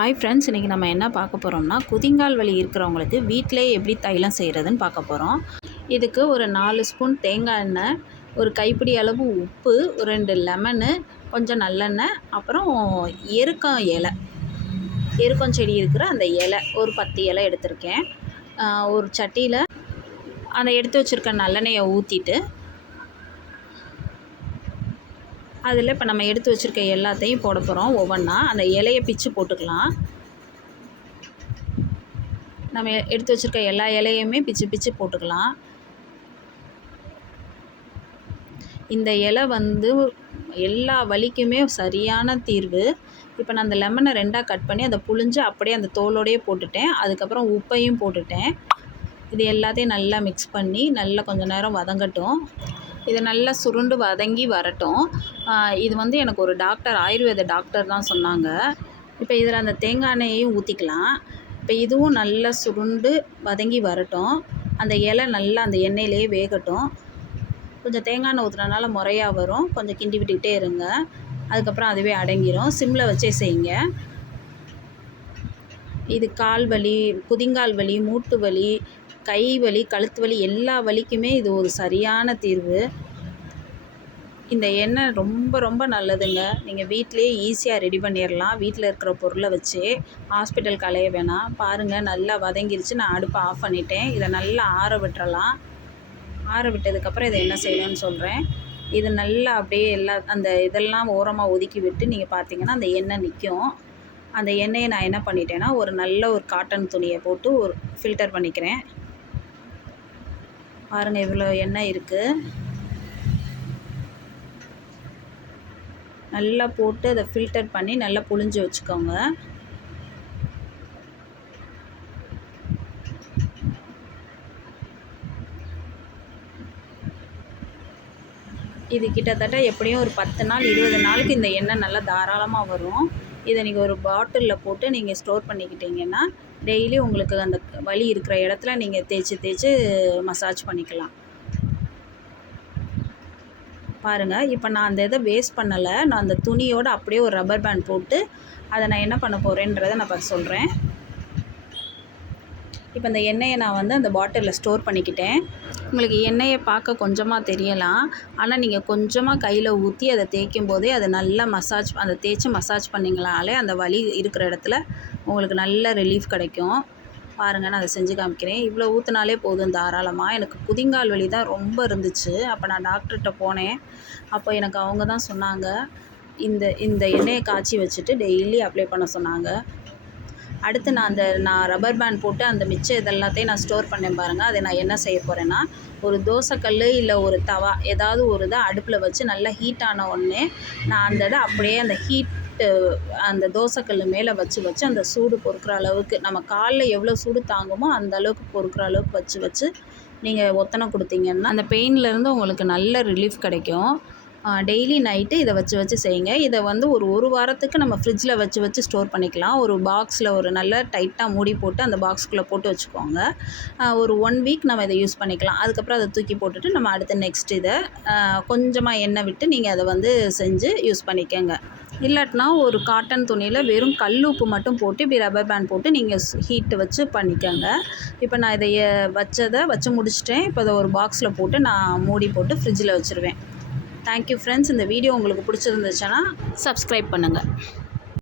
Hi friends, இன்றைக்கி நம்ம என்ன பார்க்க போகிறோம்னா, குதிங்கால் வலி இருக்கிறவங்களுக்கு வீட்டிலே எப்படி தைலம் செய்கிறதுன்னு பார்க்க போகிறோம். இதுக்கு ஒரு 4 ஸ்பூன் தேங்காய் எண்ணெய், ஒரு கைப்பிடி அளவு உப்பு, ஒரு 2 லெமனு, கொஞ்சம் நல்லெண்ணெய், அப்புறம் எருக்கம் செடி இருக்கிற அந்த இலை ஒரு 10 இலை எடுத்திருக்கேன். ஒரு சட்டியில் அதை எடுத்து வச்சுருக்க நல்லெண்ணெயை ஊற்றிட்டு, அதில் இப்போ நம்ம எடுத்து வச்சுருக்க எல்லாத்தையும் போட போகிறோம். ஒவ்வொன்றா அந்த இலையை பிச்சு போட்டுக்கலாம். நம்ம எடுத்து வச்சுருக்க எல்லா இலையுமே பிச்சு போட்டுக்கலாம். இந்த இலை எல்லா வலிக்குமே சரியான தீர்வு. இப்போ நான் அந்த லெமனை 2ஆக கட் பண்ணி அதை புழிஞ்சு அப்படியே அந்த தோலோடையே போட்டுட்டேன். அதுக்கப்புறம் உப்பையும் போட்டுட்டேன். இது எல்லாத்தையும் நல்லா மிக்ஸ் பண்ணி நல்லா கொஞ்சம் நேரம் வதங்கட்டும். இது நல்லா சுருண்டு வதங்கி வரட்டும். இது எனக்கு ஒரு ஆயுர்வேத டாக்டர் தான் சொன்னாங்க. இப்போ இதில் அந்த தேங்காய் எண்ணெயையும் ஊற்றிக்கலாம். இப்போ இதுவும் நல்லா சுருண்டு வதங்கி வரட்டும். அந்த இலை நல்லா அந்த எண்ணெயிலே வேகட்டும். கொஞ்சம் தேங்காய் எண்ணெய் ஊற்றுறதுனால முறையாக வரும். கொஞ்சம் கிண்டி விட்டுக்கிட்டே இருங்க. அதுக்கப்புறம் அதுவே அடங்கிடும். சிம்மில் வச்சே செய்யுங்க. இது கால் வலி, குதிங்கால் வலி, மூட்டு வலி, கை வலி, கழுத்து வலி எல்லா வலிக்குமே இது ஒரு சரியான தீர்வு. இந்த எண்ணெய் ரொம்ப ரொம்ப நல்லதுங்க. நீங்கள் வீட்டிலேயே ஈஸியாக ரெடி பண்ணிடலாம். வீட்டில் இருக்கிற பொருளை வச்சு ஹாஸ்பிட்டலுக்கு அலைய வேணாம். பாருங்கள், நல்லா வதங்கிருச்சு. நான் அடுப்பை ஆஃப் பண்ணிட்டேன். இதை நல்லா ஆற விட்டுறலாம். ஆற விட்டதுக்கப்புறம் இதை என்ன செய்யணும்னு சொல்கிறேன். இது நல்லா அப்படியே இதெல்லாம் ஓரமாக ஒதுக்கி விட்டு நீங்கள் பார்த்தீங்கன்னா அந்த எண்ணெய் நிற்கும். அந்த எண்ணெயை நான் என்ன பண்ணிட்டேன்னா ஒரு காட்டன் துணியை போட்டு ஃபில்டர் பண்ணிக்கிறேன். பாருங்கள், இவ்வளோ எண்ணெய் இருக்குது. நல்லா போட்டு அதை ஃபில்டர் பண்ணி நல்லா புழிஞ்சு வச்சுக்கோங்க. இது கிட்டத்தட்ட எப்படியும் ஒரு 10 நாள் 20 நாளுக்கு இந்த எண்ணெய் நல்லா தாராளமாக வரும். இதை நீங்கள் ஒரு பாட்டிலில் போட்டு நீங்கள் ஸ்டோர் பண்ணிக்கிட்டிங்கன்னா டெய்லி உங்களுக்கு அந்த வலி இருக்கிற இடத்துல நீங்கள் தேய்ச்சி மசாஜ் பண்ணிக்கலாம். பாருங்கள், இப்போ நான் அந்த இதை வேஸ்ட் பண்ணலை. நான் அந்த துணியோடு அப்படியே ஒரு ரப்பர் பேண்ட் போட்டு அதை நான் என்ன பண்ண போகிறேன்றதை நான் சொல்கிறேன். இப்போ இந்த எண்ணெயை நான் அந்த பாட்டிலில் ஸ்டோர் பண்ணிக்கிட்டேன். உங்களுக்கு எண்ணெயை பார்க்க கொஞ்சமாக தெரியலாம். ஆனால் நீங்கள் கொஞ்சமாக கையில் ஊற்றி அதை தேய்க்கும் போதே அதை நல்லா தேய்ச்சி மசாஜ் பண்ணிங்களாலே அந்த வலி இருக்கிற இடத்துல உங்களுக்கு நல்ல ரிலீஃப் கிடைக்கும். பாருங்கள், நான் அதை செஞ்சு காமிக்கிறேன். இவ்வளோ ஊற்றினாலே போதும் தாராளமாக. எனக்கு குதிங்கால் வலி தான் ரொம்ப இருந்துச்சு. அப்போ நான் டாக்டர்கிட்ட போனேன். அப்போ எனக்கு அவங்க தான் சொன்னாங்க, இந்த எண்ணெயை காய்ச்சி வச்சுட்டு டெய்லி அப்ளை பண்ண சொன்னாங்க. அடுத்து நான் ரப்பர் பேண்ட் போட்டு அந்த மிச்சம் இதெல்லாத்தையும் நான் ஸ்டோர் பண்ணேன் பாருங்கள். அதை நான் என்ன செய்ய போகிறேன்னா, ஒரு தோசைக்கல் இல்லை ஒரு தவா ஏதாவது ஒரு இதை அடுப்பில் வச்சு நல்லா ஹீட் ஆன உடனே நான் அந்த இதை அப்படியே அந்த தோசைக்கல் மேலே வச்சு அந்த சூடு பொறுக்கிற அளவுக்கு நம்ம காலில் எவ்வளோ சூடு தாங்குமோ அந்த அளவுக்கு பொறுக்கிற அளவுக்கு வச்சு நீங்கள் ஒத்தனை கொடுத்தீங்கன்னா அந்த பெயின்லேருந்து உங்களுக்கு நல்ல ரிலீஃப் கிடைக்கும். டெய்லி நைட்டு இதை வச்சு செய்யுங்க. இதை ஒரு வாரத்துக்கு நம்ம ஃப்ரிட்ஜில் வச்சு ஸ்டோர் பண்ணிக்கலாம். ஒரு பாக்ஸில் ஒரு நல்ல டைட்டாக மூடி போட்டு அந்த பாக்ஸ்குள்ளே போட்டு வச்சுக்கோங்க. ஒரு 1 வீக் நம்ம இதை யூஸ் பண்ணிக்கலாம். அதுக்கப்புறம் அதை தூக்கி போட்டுட்டு நம்ம அடுத்து நெக்ஸ்ட் இதை கொஞ்சமாக எண்ணெய் விட்டு நீங்கள் அதை செஞ்சு யூஸ் பண்ணிக்கோங்க. இல்லாட்டினா ஒரு காட்டன் துணியில் வெறும் கல் உப்பு மட்டும் போட்டு இப்படி ரப்பர் பேண்ட் போட்டு நீங்கள் ஹீட்டு வச்சு பண்ணிக்கோங்க. இப்போ நான் இதை வச்சு முடிச்சிட்டேன். இப்போ அதை ஒரு பாக்ஸில் போட்டு நான் மூடி போட்டு ஃப்ரிட்ஜில் வச்சுருவேன். Thank you friends. இந்த வீடியோ உங்களுக்கு பிடிச்சிருந்துச்சுன்னா சப்ஸ்கிரைப் பண்ணுங்கள்.